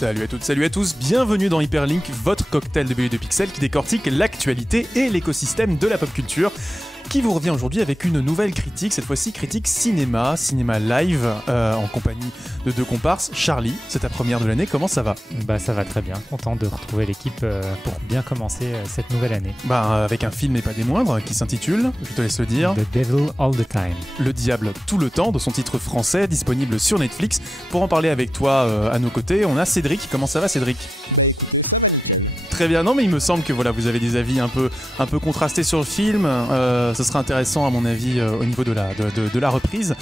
Salut à toutes, salut à tous, bienvenue dans Hyperlink, votre cocktail de BU de pixels qui décortique l'actualité et l'écosystème de la pop culture, qui vous revient aujourd'hui avec une nouvelle critique, cette fois-ci critique cinéma live, en compagnie de deux comparses. Charlie, c'est ta première de l'année, comment ça va ? Bah ça va très bien, content de retrouver l'équipe pour bien commencer cette nouvelle année. Avec un film et pas des moindres, qui s'intitule, je te laisse le dire, The Devil All the Time. Le diable tout le temps, de son titre français, disponible sur Netflix. Pour en parler avec toi, à nos côtés, on a Cédric. Comment ça va, Cédric ? Bah écoutez, ça va nickel. Très bien, non mais il me semble que voilà, vous avez des avis un peu contrastés sur le film. Ce sera intéressant à mon avis au niveau de la reprise.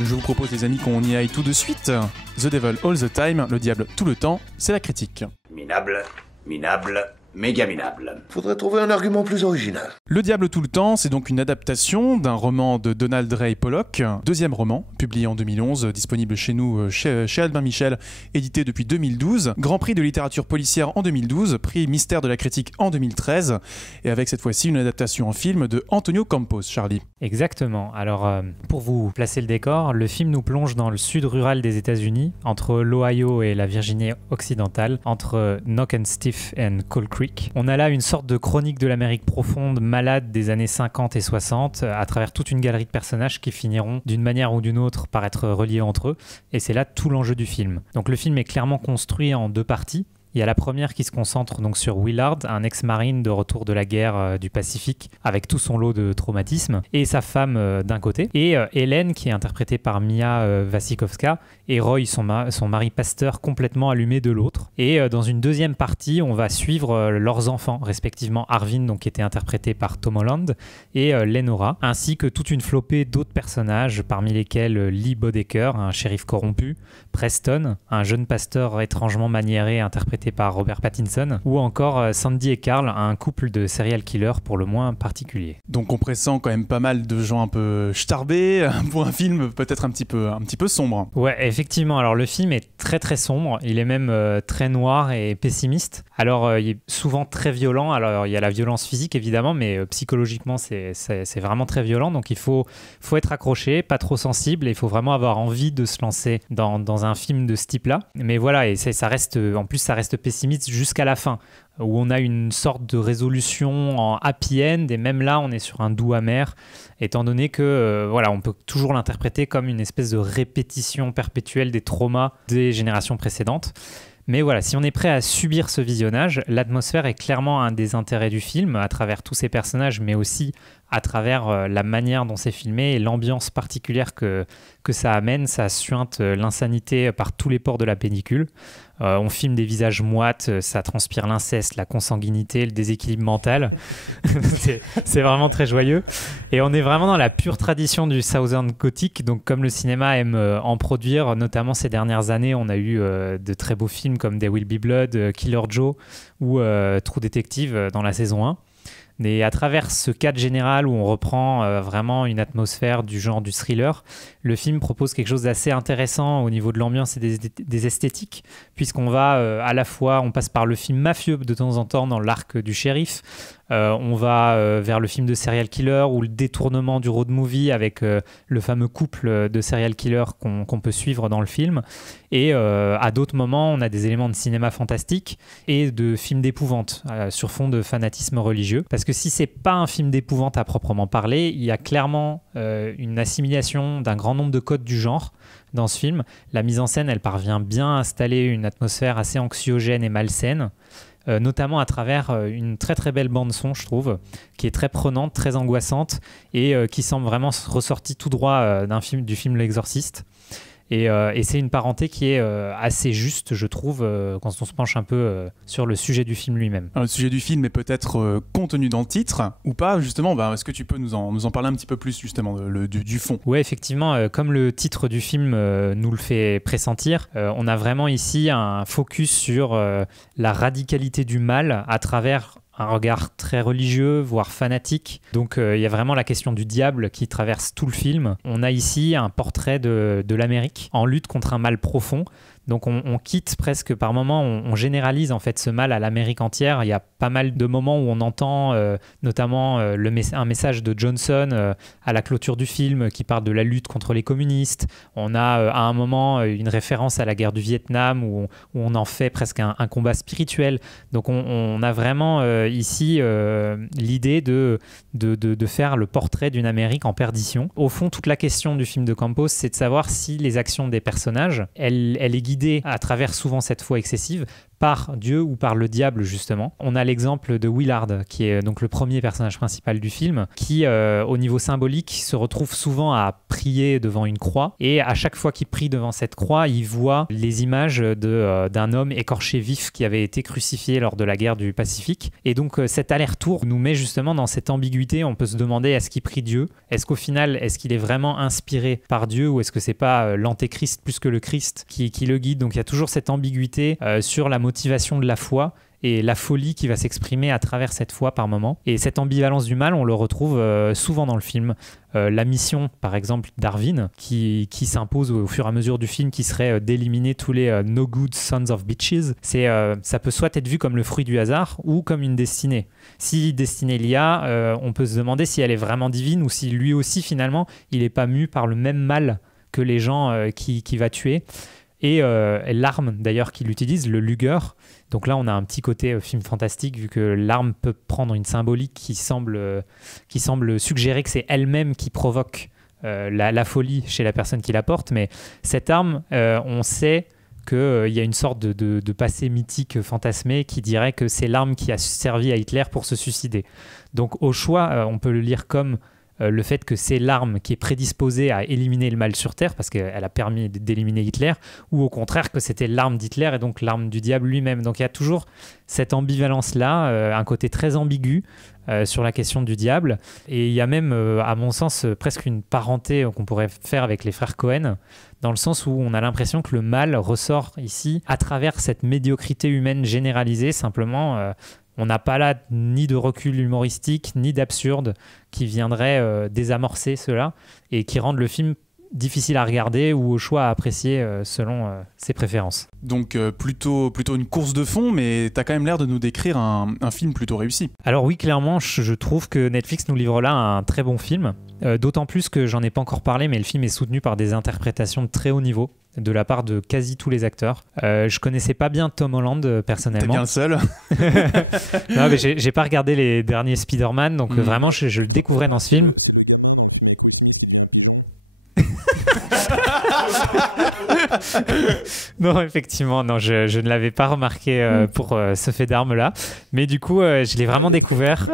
Je vous propose les amis qu'on y aille tout de suite. The Devil All the Time, le diable tout le temps, c'est la critique. Minable, méga minable. Faudrait trouver un argument plus original. Le diable tout le temps, c'est donc une adaptation d'un roman de Donald Ray Pollock, deuxième roman, publié en 2011, disponible chez nous, chez Albin Michel, édité depuis 2012, Grand Prix de littérature policière en 2012, Prix Mystère de la critique en 2013, et avec cette fois-ci une adaptation en film de Antonio Campos, Charlie. Exactement. Alors, pour vous placer le décor, le film nous plonge dans le sud rural des États-Unis, entre l'Ohio et la Virginie occidentale, entre Knock and Stiff et Coal Creek. On a là une sorte de chronique de l'Amérique profonde, malade des années 50 et 60, à travers toute une galerie de personnages qui finiront d'une manière ou d'une autre par être reliés entre eux, et c'est là tout l'enjeu du film. Donc le film est clairement construit en deux parties. Il y a la première qui se concentre donc sur Willard, un ex-marine de retour de la guerre du Pacifique, avec tout son lot de traumatismes, et sa femme d'un côté, et Hélène, qui est interprétée par Mia Wasikowska, et Roy, son mari pasteur, complètement allumé de l'autre. Et dans une deuxième partie, on va suivre leurs enfants, respectivement Arvin, donc, qui était interprété par Tom Holland, et Lenora, ainsi que toute une flopée d'autres personnages, parmi lesquels Lee Bodecker, un shérif corrompu, Preston, un jeune pasteur étrangement maniéré, interprété par Robert Pattinson, ou encore Sandy et Carl, un couple de serial killers pour le moins particulier. Donc on pressent quand même pas mal de gens un peu starbés pour un film peut-être un petit peu sombre. Ouais, effectivement. Alors le film est très très sombre, il est même très noir et pessimiste. Alors il est souvent très violent. Alors il y a la violence physique évidemment, mais psychologiquement c'est vraiment très violent. Donc il faut être accroché, pas trop sensible, et il faut vraiment avoir envie de se lancer dans un film de ce type-là. Mais voilà, et ça reste pessimiste jusqu'à la fin, où on a une sorte de résolution en happy end, et même là on est sur un doux amer, étant donné que on peut toujours l'interpréter comme une espèce de répétition perpétuelle des traumas des générations précédentes. Mais voilà, si on est prêt à subir ce visionnage, l'atmosphère est clairement un des intérêts du film, à travers tous ces personnages, mais aussi à travers la manière dont c'est filmé et l'ambiance particulière que ça amène. Ça suinte l'insanité par tous les pores de la pellicule. On filme des visages moites, ça transpire l'inceste, la consanguinité, le déséquilibre mental. c'est vraiment très joyeux. Et on est vraiment dans la pure tradition du Southern Gothic, donc comme le cinéma aime en produire, notamment ces dernières années, on a eu de très beaux films comme There Will Be Blood, Killer Joe ou True Detective dans la saison 1. Et à travers ce cadre général où on reprend vraiment une atmosphère du genre du thriller, le film propose quelque chose d'assez intéressant au niveau de l'ambiance et des esthétiques, puisqu'on va à la fois, on passe par le film mafieux de temps en temps dans l'arc du shérif, on va vers le film de serial killer ou le détournement du road movie avec le fameux couple de serial killers qu'on peut suivre dans le film, et à d'autres moments on a des éléments de cinéma fantastique et de films d'épouvante sur fond de fanatisme religieux, parce que si c'est pas un film d'épouvante à proprement parler, il y a clairement une assimilation d'un grand nombre de codes du genre dans ce film. La mise en scène, elle parvient bien à installer une atmosphère assez anxiogène et malsaine, notamment à travers une très très belle bande son, je trouve, qui est très prenante, très angoissante, et qui semble vraiment ressortie tout droit du film L'Exorciste. Et c'est une parenté qui est assez juste, je trouve, quand on se penche un peu sur le sujet du film lui-même. Alors, le sujet du film est peut-être contenu dans le titre, ou pas, justement. Est-ce que tu peux nous en parler un petit peu plus, justement, du fond ? Oui, effectivement, comme le titre du film nous le fait pressentir, on a vraiment ici un focus sur la radicalité du mal à travers un regard très religieux, voire fanatique. Donc il y a vraiment la question du diable qui traverse tout le film. On a ici un portrait de l'Amérique en lutte contre un mal profond, Donc on quitte presque par moments, on généralise en fait ce mal à l'Amérique entière. Il y a pas mal de moments où on entend notamment un message de Johnson à la clôture du film qui parle de la lutte contre les communistes. On a à un moment une référence à la guerre du Vietnam où on en fait presque un combat spirituel. Donc on a vraiment ici l'idée de faire le portrait d'une Amérique en perdition. Au fond, toute la question du film de Campos, c'est de savoir si les actions des personnages, elle est guidée à travers souvent cette foi excessive par Dieu ou par le diable justement. On a l'exemple de Willard qui est donc le premier personnage principal du film qui au niveau symbolique se retrouve souvent à prier devant une croix et à chaque fois qu'il prie devant cette croix il voit les images d'un homme écorché vif qui avait été crucifié lors de la guerre du Pacifique et donc cet aller-retour nous met justement dans cette ambiguïté. On peut se demander est-ce qu'il prie Dieu, est-ce qu'au final est-ce qu'il est vraiment inspiré par Dieu ou est-ce que c'est pas l'antéchrist plus que le Christ qui le guide. Donc il y a toujours cette ambiguïté sur la motivation de la foi et la folie qui va s'exprimer à travers cette foi par moment. Et cette ambivalence du mal, on le retrouve souvent dans le film. La mission, par exemple, d'Arvin, qui s'impose au fur et à mesure du film, qui serait d'éliminer tous les no good sons of bitches. Ça peut soit être vu comme le fruit du hasard ou comme une destinée. Si destinée il y a, on peut se demander si elle est vraiment divine ou si lui aussi, finalement, il n'est pas mu par le même mal que les gens qui va tuer. Et l'arme d'ailleurs qu'il utilise, le Luger. Donc là on a un petit côté film fantastique vu que l'arme peut prendre une symbolique qui semble suggérer que c'est elle-même qui provoque la folie chez la personne qui la porte. Mais cette arme, on sait qu'il y a une sorte de passé mythique fantasmé qui dirait que c'est l'arme qui a servi à Hitler pour se suicider. Donc au choix, on peut le lire comme le fait que c'est l'arme qui est prédisposée à éliminer le mal sur Terre parce qu'elle a permis d'éliminer Hitler, ou au contraire que c'était l'arme d'Hitler et donc l'arme du diable lui-même. Donc il y a toujours cette ambivalence-là, un côté très ambigu sur la question du diable. Et il y a même, à mon sens, presque une parenté qu'on pourrait faire avec les frères Cohen, dans le sens où on a l'impression que le mal ressort ici à travers cette médiocrité humaine généralisée, simplement... on n'a pas là ni de recul humoristique, ni d'absurde qui viendrait désamorcer cela et qui rendent le film difficile à regarder ou au choix à apprécier selon ses préférences. Donc plutôt une course de fond, mais t'as quand même l'air de nous décrire un film plutôt réussi. Alors oui, clairement, je trouve que Netflix nous livre là un très bon film, d'autant plus que j'en ai pas encore parlé, mais le film est soutenu par des interprétations de très haut niveau de la part de quasi tous les acteurs. Je connaissais pas bien Tom Holland personnellement. T'es bien le seul. Non, mais j'ai pas regardé les derniers Spider-Man, donc vraiment je le découvrais dans ce film. C'est le gamin dans le film avec Will Smith qui devient un pigeon. Non, effectivement, non, je ne l'avais pas remarqué pour ce fait d'arme-là. Mais du coup, je l'ai vraiment découvert.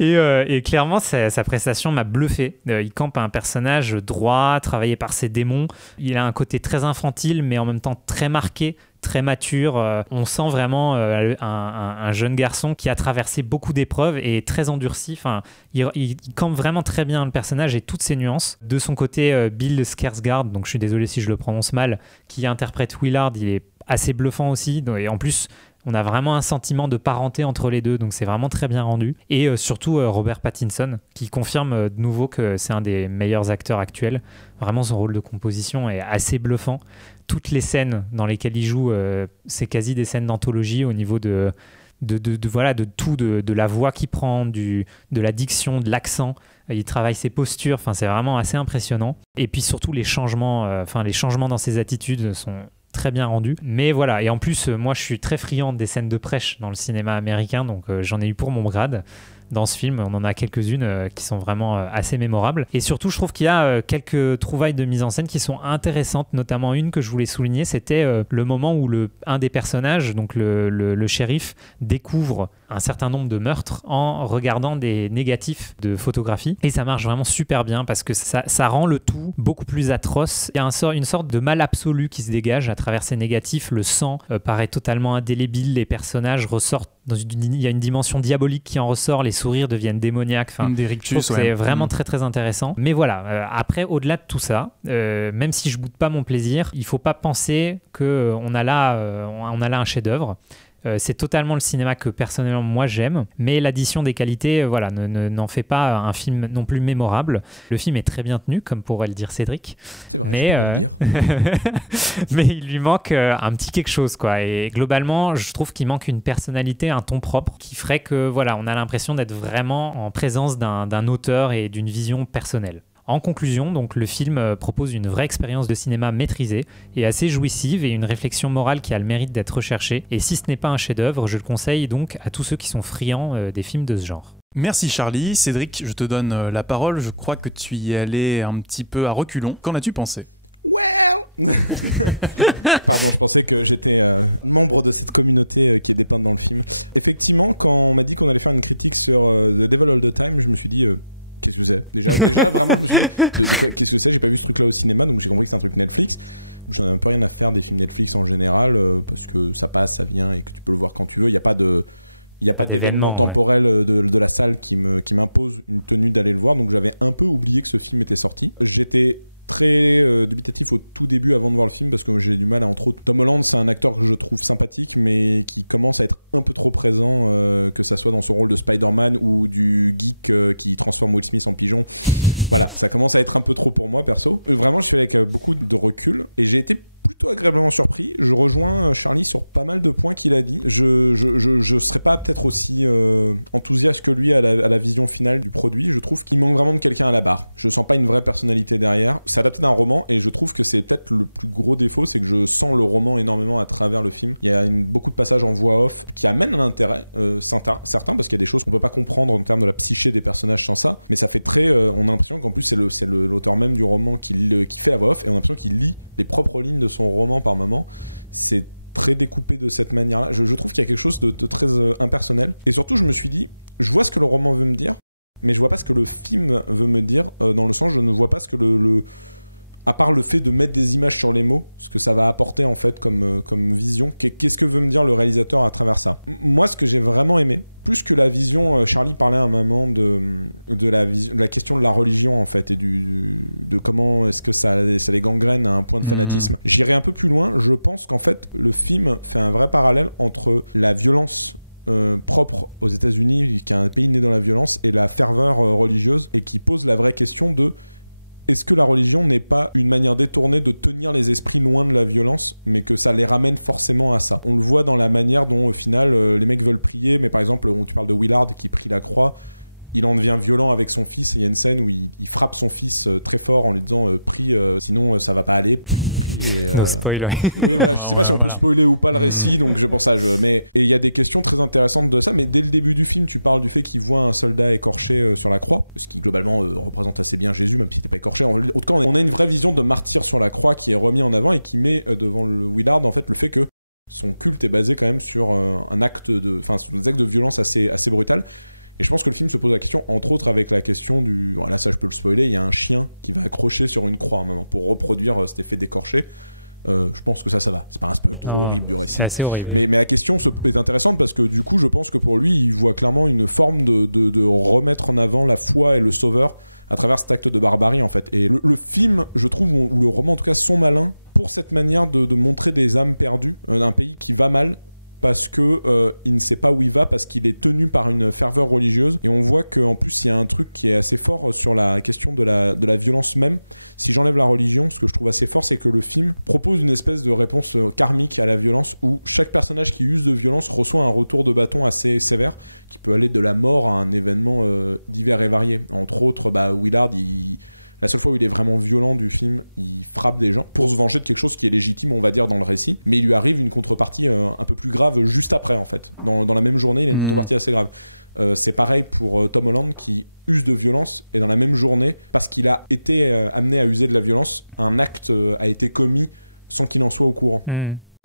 Et clairement, sa prestation m'a bluffé. Il campe un personnage droit, travaillé par ses démons. Il a un côté très infantile, mais en même temps très marqué, très mature. On sent vraiment un jeune garçon qui a traversé beaucoup d'épreuves et très endurci. Enfin, il campe vraiment très bien le personnage et toutes ses nuances. De son côté, Bill Skarsgård, donc je suis désolé si je le prononce mal, qui interprète Willard, il est assez bluffant aussi. Et en plus, on a vraiment un sentiment de parenté entre les deux, donc c'est vraiment très bien rendu. Et surtout Robert Pattinson, qui confirme de nouveau que c'est un des meilleurs acteurs actuels. Vraiment, son rôle de composition est assez bluffant. Toutes les scènes dans lesquelles il joue, c'est quasi des scènes d'anthologie au niveau de tout, de la voix qu'il prend, de la diction, de l'accent. Il travaille ses postures, enfin, c'est vraiment assez impressionnant. Et puis surtout, les changements dans ses attitudes sont très bien rendus. Mais voilà, et en plus, moi je suis très friand des scènes de prêche dans le cinéma américain, donc j'en ai eu pour mon grade. Dans ce film, on en a quelques-unes qui sont vraiment assez mémorables. Et surtout, je trouve qu'il y a quelques trouvailles de mise en scène qui sont intéressantes, notamment une que je voulais souligner, c'était le moment où un des personnages, donc le shérif, découvre un certain nombre de meurtres en regardant des négatifs de photographie. Et ça marche vraiment super bien parce que ça rend le tout beaucoup plus atroce. Il y a une sorte de mal absolu qui se dégage à travers ces négatifs. Le sang paraît totalement indélébile, les personnages ressortent il y a une dimension diabolique qui en ressort, les sourires deviennent démoniaques. Enfin, des rictus, c'est vraiment très très intéressant. Mais voilà, après, au-delà de tout ça, même si je boude pas mon plaisir, il faut pas penser qu'on a là un chef-d'œuvre. C'est totalement le cinéma que personnellement moi j'aime, mais l'addition des qualités n'en fait pas un film non plus mémorable. Le film est très bien tenu, comme pourrait le dire Cédric. C'est vrai, mais, je pourrais le dire. mais il lui manque un petit quelque chose, quoi. Et globalement, je trouve qu'il manque une personnalité, un ton propre, qui ferait que on a l'impression d'être vraiment en présence d'un auteur et d'une vision personnelle. En conclusion, donc, le film propose une vraie expérience de cinéma maîtrisée et assez jouissive et une réflexion morale qui a le mérite d'être recherchée. Et si ce n'est pas un chef-d'œuvre, je le conseille donc à tous ceux qui sont friands des films de ce genre. Merci Charlie. Cédric, je te donne la parole. Je crois que tu y allais un petit peu à reculons. Qu'en as-tu pensé ? Pardon, je pensais que j'étais membre de cette communauté qui est dépeinte dans le film. Effectivement, quand on m'a dit qu'on allait faire une critique sur The Devil All the Time, je me suis dit... qu'est-ce que c'est ? Déjà, vraiment, je me suis dit, de quoi, qu'est-ce que c'est ? J'ai pas vu ce truc-là au cinéma, donc j'ai compris que c'est un truc Netflix. J'en ai un peu rien à faire des films Netflix en général, parce que ça passe, ça vient, et que tu peux le voir quand tu veux. Il n'y a pas d'événement temporel de la salle qui m'impose une tenue d'aller le voir, donc j'avais un peu oublié que ce film était sorti. J'étais très dubitatif au tout début avant de voir le film parce que j'ai du mal à entre autres. Tom Holland, c'est un acteur que je trouve sympathique mais qui commence à être un peu trop présent, que ça soit dans son rôle de Spider-Man ou du geek qui transforme Will Smith en pigeon. Voilà, ça commence à être un peu trop pour moi perso. Vraiment, je suis allé avec beaucoup de recul et j'ai été plutôt agréablement surpris. Je rejoins Charlie sur pas mal de points qu'il a dit. Je serais pas peut-être aussi enthousiaste que lui à la vision finale du produit. Je trouve qu'il manque vraiment de quelqu'un à la barre. Je sens pas une vraie personnalité derrière. C'est adapté d'un roman et je trouve que c'est peut-être le plus gros défaut, c'est que je sens le roman énormément à travers le film. Il y a beaucoup de passages en voix off qui amènent un intérêt certain parce qu'il y a des choses qu'on peut pas comprendre en termes de la psyché des personnages sans ça. Mais ça fait très... on a l'impression qu'en plus c'est l'auteur même du roman qui fait la voix off et on a l'impression qu'il lit les propres lignes de son roman par moment. C'est très découpé de cette manière-là. Je trouve qu'il y a quelque chose de très impersonnel. Et surtout, je me suis dit, je vois ce que le roman veut me dire, mais je vois pas ce que le film veut me dire, dans le sens, je ne vois pas ce que à part le fait de mettre des images sur les mots, ce que ça va apporter en fait comme vision. Qu'est-ce que veut me dire le réalisateur à travers ça ? Moi, ce que j'ai vraiment aimé, plus que la vision, Charlie parlait à un moment de la question de la religion en fait et de comment est-ce que ça les gangrène à un point de fanatisme. J'irai un peu plus loin. Je pense qu'en fait le film fait un vrai parallèle entre la violence propre aux États-Unis, qui est un pays né dans la violence, et la ferveur religieuse, et qui pose la vraie question de est-ce que la religion n'est pas une manière détournée de tenir les esprits loin de la violence, mais que ça les ramène forcément à ça ? On le voit dans la manière dont, au final, les mecs veulent prier, mais par exemple, tu parles de Willard qui prie la croix, il en devient violent avec son fils, et il y a une scène où il frappe son fils très fort en lui disant prie, sinon ça va pas aller, prie. No spoil, ouais. Oui, voilà, je sais pas si on peut spoiler ou pas le récit, donc c'est pour ça. Et il y a des questions très intéressantes de ça, mais dès le début du film, tu parles du fait qu'il voit un soldat écorché sur la croix, ce qui globalement représente assez bien Jésus, même s'il n'était pas écorché. En tout cas, on a une vraie vision de martyr sur la croix qui est remis en avant et qui met devant le Willard en fait le fait que son culte est basé quand même sur des actes de violence assez brutal. Et je pense que le film se pose la question, entre autres avec la question du... Là, ça, je peux le spoiler, il y a un chien qui va accrocher sur une croix à un moment pour reproduire cet effet d'écorché. Je pense que ça va. C'est pas un spoil trop horrible du récit. C'est assez horrible. Mais la question est intéressante parce que du coup, je pense que pour lui, il voit clairement une forme de remettre en avant la foi et le sauveur à travers cet acte de barbarie, en fait. Et le film, je trouve, ou le roman en tout cas, sont malins pour cette manière de montrer des âmes perdues d'un pays qui va mal, parce que il ne sait pas où il va, parce qu'il est tenu par une ferveur religieuse. Et on voit qu'en plus il y a un truc qui est assez fort sur la question de la violence même. Si j'enlève la religion, ce que je trouve assez fort, c'est que le film propose une espèce de réponse karmique à la violence, où chaque personnage qui use de violence reçoit un retour de bâton assez sévère, qui peut aller de la mort à un événement divers et varié. Entre autres, Willard, la seule fois où il est vraiment violent du film, il frappe des gens pour se venger de quelque chose qui est légitime, on va dire, dans le récit. Mais il lui arrive une contrepartie un peu plus grave juste après, en fait. Dans la même journée, il a une contrepartie assez grave. C'est pareil pour Tom Holland qui use de violence, et dans la même journée, parce qu'il a été amené à user de la violence, un acte a été commis sans qu'il en soit au courant.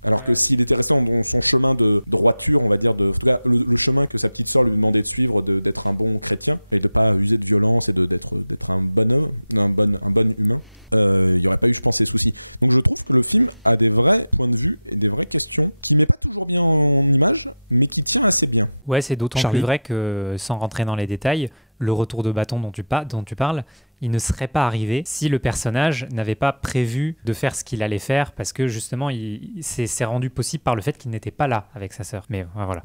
Alors que s'il était resté dans son chemin de droiture, on va dire, en tout cas le chemin que sa petite sœur lui demandait de suivre, d'être un bon chrétien et de pas user de violence et d'être un bon homme, un bon humain, il n'y aurait pas eu, je pense, ces soucis. Donc je trouve que le film a des vrais points de vue et des vraies questions qui met pas toujours bien en image, mais qui tient assez bien. Ouais, c'est d'autant plus vrai que, sans rentrer dans les détails, le retour de bâton dont tu parles, il ne serait pas arrivé si le personnage n'avait pas prévu de faire ce qu'il allait faire, parce que justement, c'est rendu possible par le fait qu'il n'était pas là avec sa sœur. Mais voilà.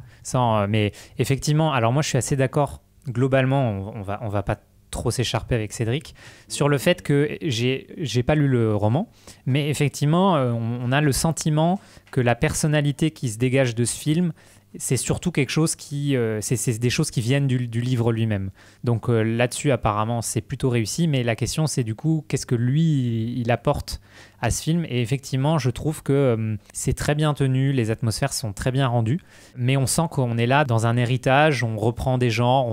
Mais effectivement, alors moi je suis assez d'accord, globalement, on va pas trop s'écharper avec Cédric, sur le fait que j'ai pas lu le roman, mais effectivement, on a le sentiment que la personnalité qui se dégage de ce film, c'est surtout quelque chose c'est des choses qui viennent du livre lui-même. Donc là-dessus, apparemment, c'est plutôt réussi, mais la question, c'est du coup, qu'est-ce que lui, il apporte à ce film? Et effectivement, je trouve que c'est très bien tenu, les atmosphères sont très bien rendues, mais on sent qu'on est là dans un héritage, on reprend des genres,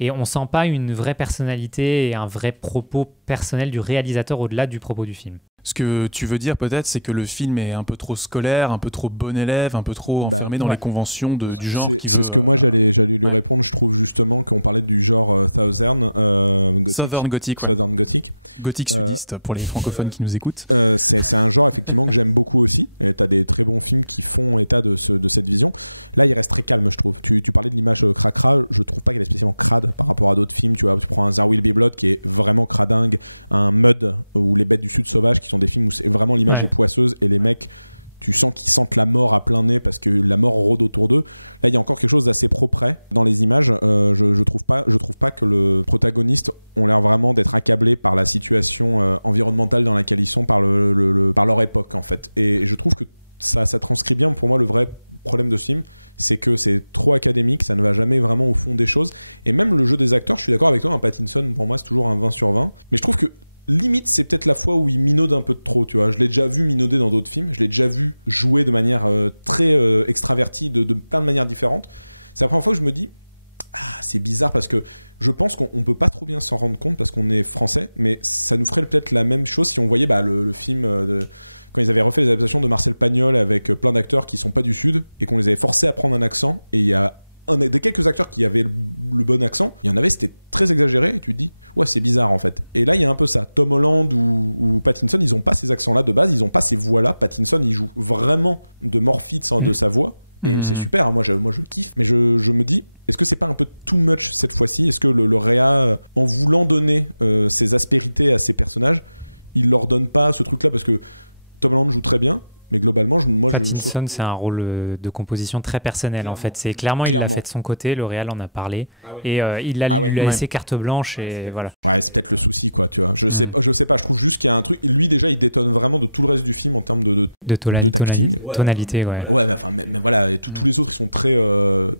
et on sent pas une vraie personnalité et un vrai propos personnel du réalisateur au-delà du propos du film. Ce que tu veux dire peut-être, c'est que le film est un peu trop scolaire, un peu trop bon élève, un peu trop enfermé dans les conventions du genre. C'est ce que moi j'allais lui répondre. Je trouve justement qu'on parlait du genre Southern Gothic. Southern Gothic. Gothic sudiste pour les francophones qui nous écoutent. C'est un genre effectivement que j'aime beaucoup aussi. Et t'as des très bons films qui font état de cette vision. Là, il reste très calme, je trouve. Tu parlais de l'image cracra. Je trouve pas qu'elle est spécialement crade par rapport à d'autres films. Tu vois, tu prends un There Will Be Blood qui est vraiment cradingue, un Mud ou Les Bêtes du Sud sauvages qui sont des films où c'est vraiment l'image est poisseuse et les mecs, tu sens qu'ils sentent la mort à plein nez parce que la mort rôde autour d'eux. Là, il y a encore quelque chose d'assez propre dans les images. Je trouve pas que le protagoniste ont l'air vraiment d'être accablés par la situation environnementale dans laquelle ils sont, par leur époque en fait. Et je trouve que ça transcrit bien pour moi le vrai problème de ce film, c'est que c'est trop académique, ça ne va jamais vraiment au fond des choses. Et même le jeu des acteurs, je suis d'accord avec toi, Pattinson pour moi c'est toujours un 20 sur 20. Mais je trouve que limite, c'est peut-être la fois où il minaude un peu de trop, tu vois. Je l'ai déjà vu minauder dans d'autres films, je l'ai déjà vu jouer de manière très extravertie, de plein de manières différentes. C'est la première fois que je me dis, c'est bizarre parce que je pense qu'on peut pas trop bien s'en rendre compte parce qu'on est français, mais ça nous ferait peut-être la même chose si on voyait le film quand ils avaient refait les adaptations de Marcel Pagnol avec plein d'acteurs qui sont pas du Sud et qu'on les avait forcés à prendre un accent, et il y a des quelques acteurs qui avaient le bon accent, il y en avait, c'était très exagéré, et tu te dis, ouais, c'est bizarre en fait. Et là, il y a un peu ça. Tom Holland ou Pattinson, ils ont pas ces accents-là de base, ils ont pas ces voix-là. Pattinson, il joue vraiment de Morphy de sa voix, et c'est super, hein. Moi je kiffe, mais je me dis, est-ce que c'est pas un peu too much cette fois-ci? Est-ce que le réa, en voulant donner ses aspérités à ses personnages, il leur donne pas ce truc-là? Parce que Tom Holland joue très bien, mais globalement, Pattinson, c'est un rôle de composition très personnel en fait. C'est clairement, il l'a fait de son côté, le réal en a parlé, et il lui a laissé carte blanche, et voilà. Ouais, c'est peut-être le souci, quoi, tu vois. Je sais pas, je trouve juste qu'il y a un truc. Lui, déjà, il détonne vraiment de tout le reste du film en termes de d'acting. Tonalité, ouais. Ouais, mais voilà, et tous les autres, ils sont très,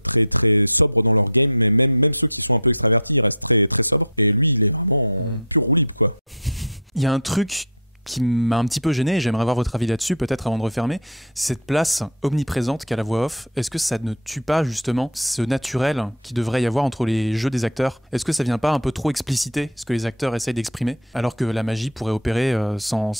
très, très sobres dans leur game, mais même ceux qui sont un peu extravertis, ils restent très, très sobres. Et lui, il est vraiment en pur roue libre, quoi. Il y a un truc qui m'a un petit peu gêné, et j'aimerais avoir votre avis là-dessus, peut-être avant de refermer, cette place omniprésente qu'a la voix off. Est-ce que ça ne tue pas justement ce naturel qui devrait y avoir entre les jeux des acteurs? Est-ce que ça vient pas un peu trop expliciter ce que les acteurs essayent d'exprimer, alors que la magie pourrait opérer sans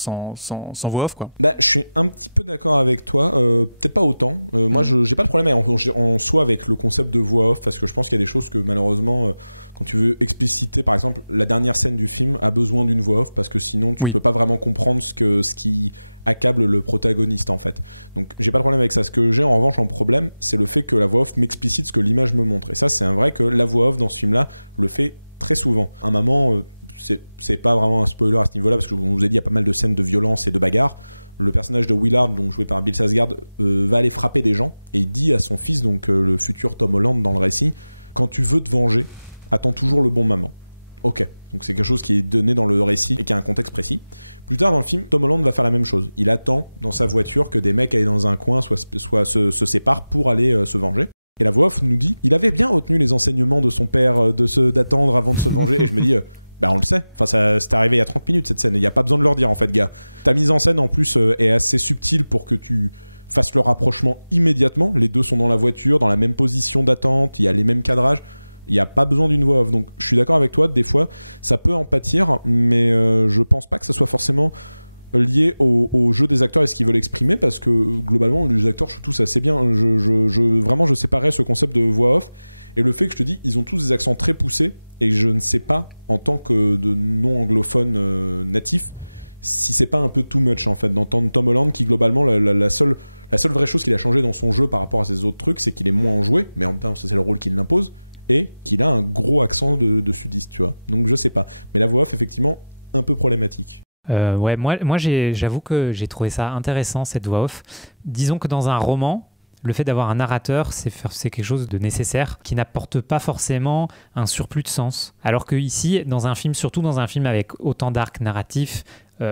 voix off, quoi? Je suis un petit peu d'accord avec toi, peut-être pas autant. Moi, j'ai pas de problème en soi avec le concept de voix off, parce que je pense qu'il y a des choses que malheureusement, quand tu veux expliciter, par exemple, la dernière scène du film a besoin d'une voix off, parce que sinon tu peux pas vraiment comprendre ce qui accable le protagoniste en fait. Donc j'ai pas de problème avec ça. Ce que j'ai en revanche en problème, c'est le fait que la voix off m'explicite ce que l'image me montre. Et ça, c'est un vrai que la voix off dans ce film-là le fait très souvent. Un moment, c'est pas vraiment un spoiler à ce niveau-là, parce que on vous a dit, il y a pas mal de scènes de violence et de bagarre. Le personnage de Willard, donc joué par Bill Skarsgård, va aller frapper des gens, et il dit à son fils, donc le futur Tom Holland dans le récit, quand tu veux te venger, attends toujours le bon moment. Ok. Donc c'est quelque chose qui est donné dans le récit et qui a un contexte précis. Plus tard dans le film, Tom Holland va faire la même chose. Il attend dans sa voiture que des mecs aillent dans un coin soit se séparent pour aller se venger. Et la voix off nous dit, il avait bien retenu les enseignements de son père d'attendre avant de se venger. Et je me dis, on le sait. Enfin, c'est arrivé il y a 30 minutes cette scène. Il n'y a pas besoin de leur dire en fait, gars. Ta mise en scène en plus est assez subtile pour que tu fasses le rapprochement immédiatement. Les deux sont dans la voiture, dans la même position d'attente, il y a les mêmes cadrages. Il n'y a pas besoin d'une voix off. Donc je suis d'accord avec toi, des fois ça peut en pâtir, mais je pense pas que ça soit forcément lié au jeu des acteurs et ce qu'ils veulent exprimer, parce que globalement les acteurs jouent tous assez bien. Vraiment je séparais ce concept de voix off et le fait que je te dis, ils ont tous des accents très poussés, et je ne sais pas, en tant que de non-anglophone natif, si c'est pas un peu too much en fait d'entendre Tom Holland, qui globalement la seule vraie chose qu'il a changé dans son jeu par rapport à ses autres trucs, c'est qu'il est moins enjoué, mais en même temps c'est le rôle qu'il l'impose, et qu'il a un gros accent de sudiste, tu vois. Donc je sais pas. Mais la voix off, effectivement, un peu problématique. Ouais, moi j'avoue que j'ai trouvé ça intéressant, cette voix off. Disons que dans un roman, le fait d'avoir un narrateur, c'est quelque chose de nécessaire qui n'apporte pas forcément un surplus de sens. Alors que ici, dans un film, surtout dans un film avec autant d'arcs narratifs,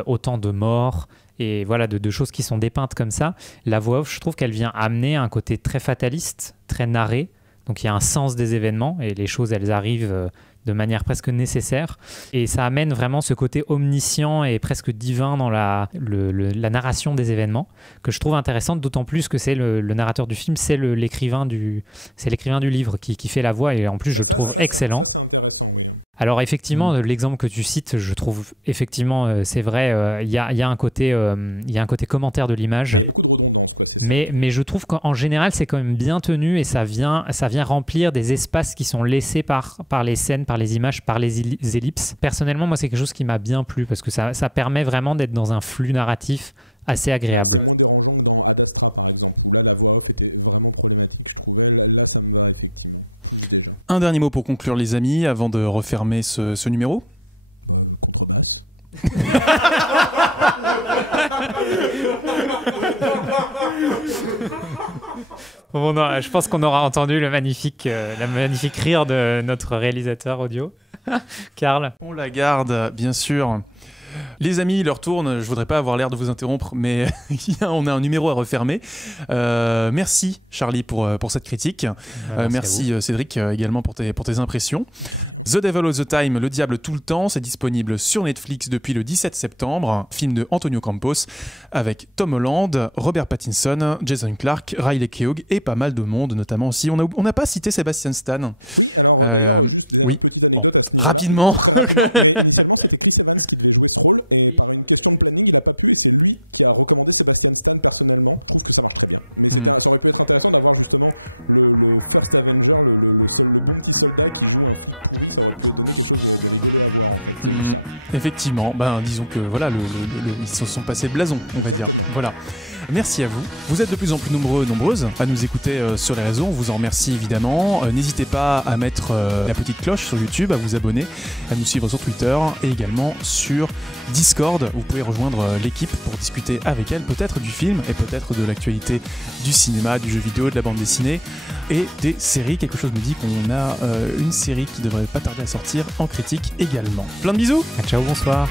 autant de morts, et voilà, de choses qui sont dépeintes comme ça, la voix off, je trouve qu'elle vient amener un côté très fataliste, très narré. Donc il y a un sens des événements et les choses, elles arrivent de manière presque nécessaire. Et ça amène vraiment ce côté omniscient et presque divin dans la narration des événements, que je trouve intéressante, d'autant plus que c'est le narrateur du film, c'est l'écrivain du livre qui fait la voix, et en plus je le trouve excellent. Ça c'est intéressant, oui. Alors effectivement, l'exemple que tu cites, je trouve effectivement, c'est vrai, il y a un côté commentaire de l'image. Il y a beaucoup de redondance, quoi, c'est ça. Mais je trouve qu'en général, c'est quand même bien tenu, et ça vient remplir des espaces qui sont laissés par les scènes, par les images, par les ellipses. Personnellement, moi, c'est quelque chose qui m'a bien plu, parce que ça permet vraiment d'être dans un flux narratif assez agréable. C'est moins dérangeant que dans Ad Astra, par exemple, où là, la voix off était vraiment problématique, je trouvais. Là, ça me va, effectivement. Plus déjà. Un dernier mot pour conclure, les amis, avant de refermer ce numéro. Contrebasse. Bon, non, je pense qu'on aura entendu la magnifique rire de notre réalisateur audio, Karl. On la garde, bien sûr. Les amis, l'heure tourne, je voudrais pas avoir l'air de vous interrompre, mais on a un numéro à refermer. Merci Charlie pour cette critique. Merci Cédric également pour tes impressions. The Devil All the Time, Le Diable tout le temps, c'est disponible sur Netflix depuis le 17 septembre. Film de Antonio Campos avec Tom Holland, Robert Pattinson, Jason Clarke, Riley Keough et pas mal de monde, notamment aussi. On n'a pas cité Sebastian Stan. Oui, alors d'ailleurs, juste une petite anecdote à ce niveau-là. Rapidement. Très rapidement. Mais initialement, c'était Chris Evans qui devait jouer ce rôle, et par une question de planning, il a pas pu, et c'est lui qui a recommandé Sebastian Stan personnellement. Je trouve que ça marche très bien. Mais ça aurait pu être intéressant d'avoir justement le First Avenger, le bon petit soldat qui joue un flic pourri. Ça aurait pu donner quelque chose de rigolo à voir, en fait. C'est juste ça. Effectivement. Disons que voilà, ils se sont passés le blason. Exactement. Voilà. Merci à vous. Vous êtes de plus en plus nombreuses à nous écouter sur les réseaux. On vous en remercie évidemment. N'hésitez pas à mettre la petite cloche sur YouTube, à vous abonner, à nous suivre sur Twitter et également sur Discord. Vous pouvez rejoindre l'équipe pour discuter avec elle, peut-être du film et peut-être de l'actualité du cinéma, du jeu vidéo, de la bande dessinée et des séries. Quelque chose nous dit qu'on a une série qui devrait pas tarder à sortir en critique également. Plein de bisous. Ciao, bonsoir.